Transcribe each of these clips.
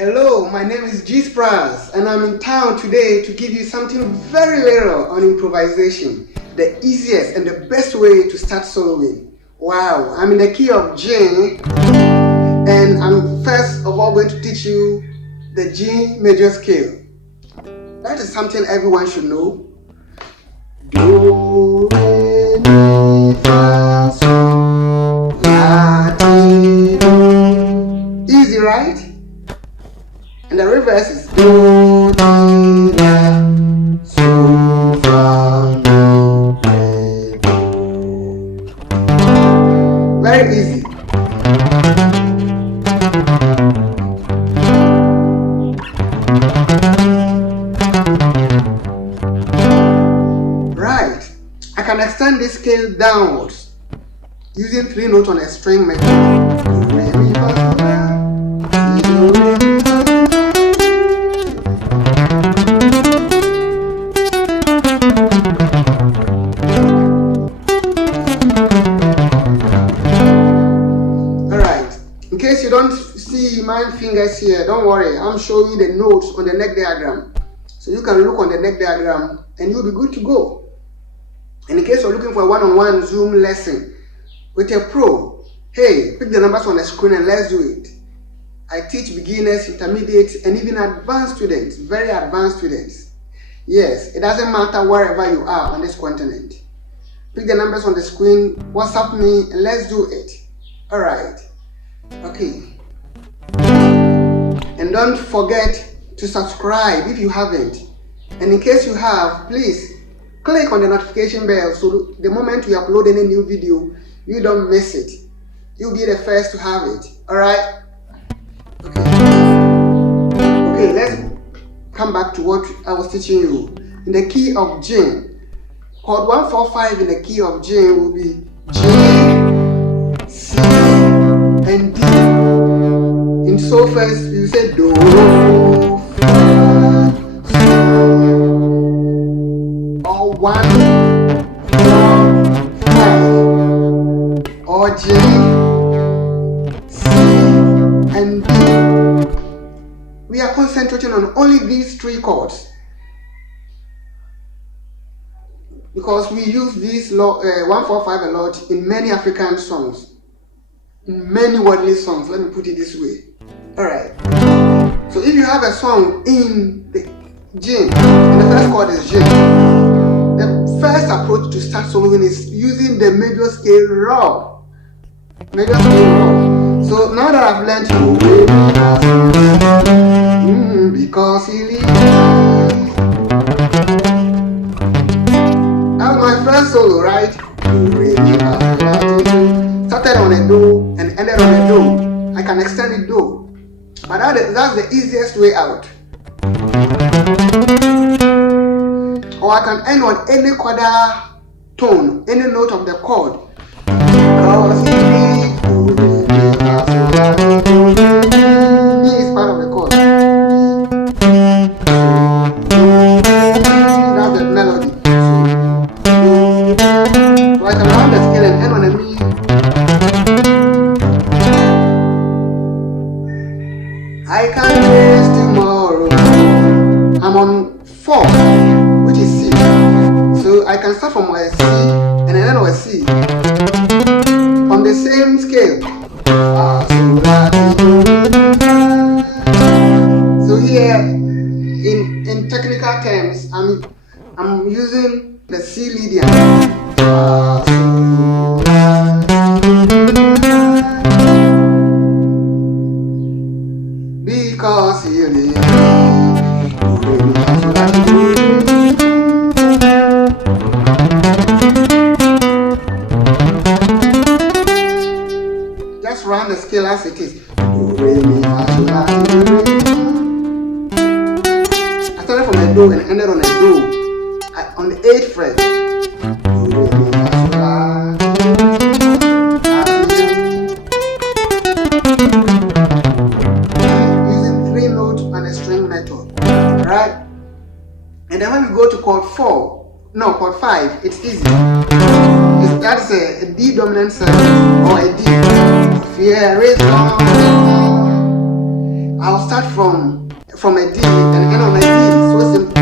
Hello, my name is Spratz and I'm in town today to give you something very rare on improvisation. The easiest and the best way to start soloing. Wow, I'm in the key of G and I'm first of all going to teach you the G major scale. That is something everyone should know. Do, re, mi, fa, sol, la, ti, do. Easy, right? And the reverse is do, ti, la, so, fa, mi, re, do. Very easy. Right. I can extend this scale downwards using 3 notes on a string method. Do, re, mi, fa, sol, la, si, do, re, mi, fa, sol, la. In case you don't see my fingers here, don't worry, I'm showing the notes on the neck diagram. So you can look on the neck diagram and you'll be good to go. And in case you're looking for a one-on-one Zoom lesson with a pro, hey, pick the numbers on the screen and let's do it. I teach beginners, intermediate, and even advanced students, very advanced students. Yes, it doesn't matter wherever you are on this continent. Pick the numbers on the screen, WhatsApp me, and let's do it. Alright. Okay, and don't forget to subscribe if you haven't, and in case you have, please click on the notification bell so the moment we upload any new video you don't miss it. You'll be the first to have it. Alright, okay, let's come back to what I was teaching you. In the key of G, chord 145 in the key of G will be G, C, and D. In so first you say do, fa, sol, or 1, 4, 5, or G, C, and D. We are concentrating on only these 3 chords because we use these 145 a lot in many African songs. Many worldly songs, let me put it this way. Alright, so if you have a song in the G and the first chord is G, the first approach to start soloing is using the major scale rub. Major scale rub. So now that I've learned to because he lives, that was my first solo, right? Started on a do and ended on a do. I can extend it do, but that's the easiest way out. Or I can end on any quarter tone, any note of the chord. B is part of the chord. That's the melody. So I can round the scale and end on a mi. I can't wait tomorrow. I'm on 4, which is C. So I can start from a C and then on a C on the same scale. So here, in technical terms, I'm using the C lead. Because he lives. Just run the scale as it is. I started from a do and ended on a do. On the 8th fret. Right? And then when we go to chord 5, it's easy. That's a D dominant 7 or a D. Fear is gone. I'll start from a D and end on a D. So simple.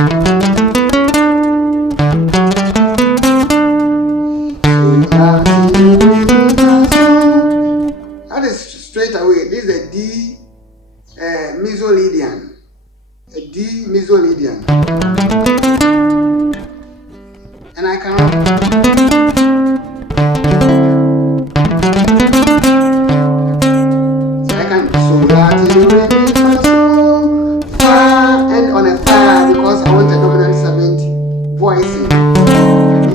That is straight away. This is a D mesoledian. A D mesoledian. And I can so la ti re mi fa so fa, and on a fa because I want a dominant seventh voicing.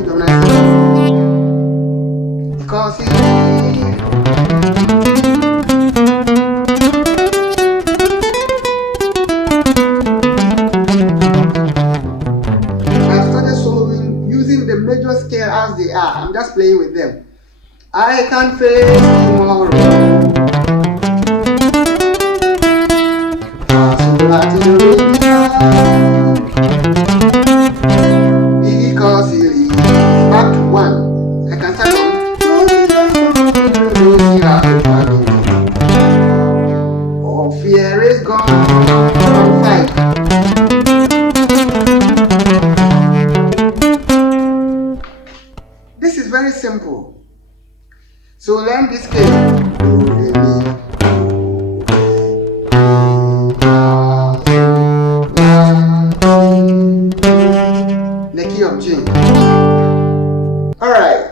Dominant seventh. Because I started soloing using the major scale as they are. I'm just playing with them. I can face tomorrow. Because he is back to one. I can start on. All fear is gone. On 5. This is very simple. So learn this scale. The key of G. Alright.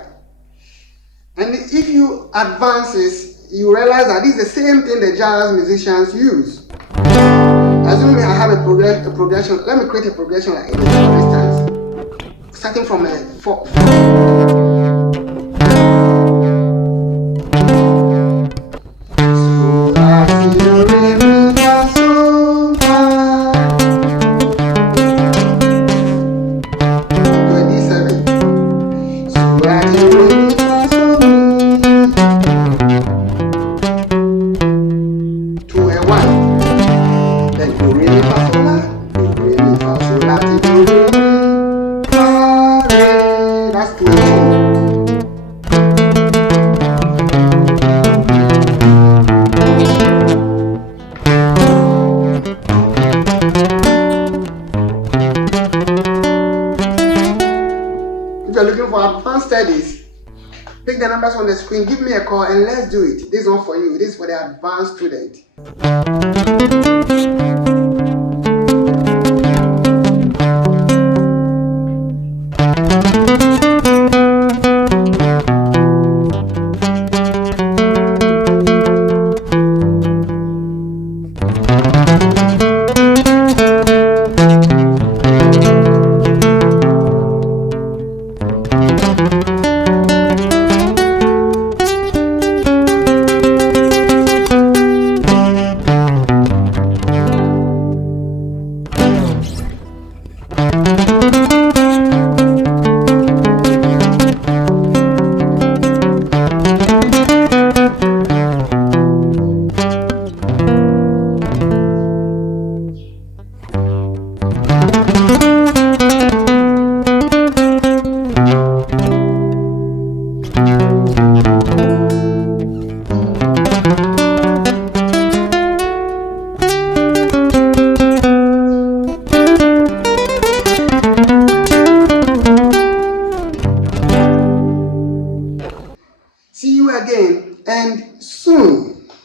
And if you advance this, you realize that this is the same thing the jazz musicians use. Assuming I have a progression, let me create a progression like this, for instance. Starting from a 4. If you're looking for advanced studies, pick the numbers on the screen, give me a call and let's do it. This is one for you. This is for the advanced student.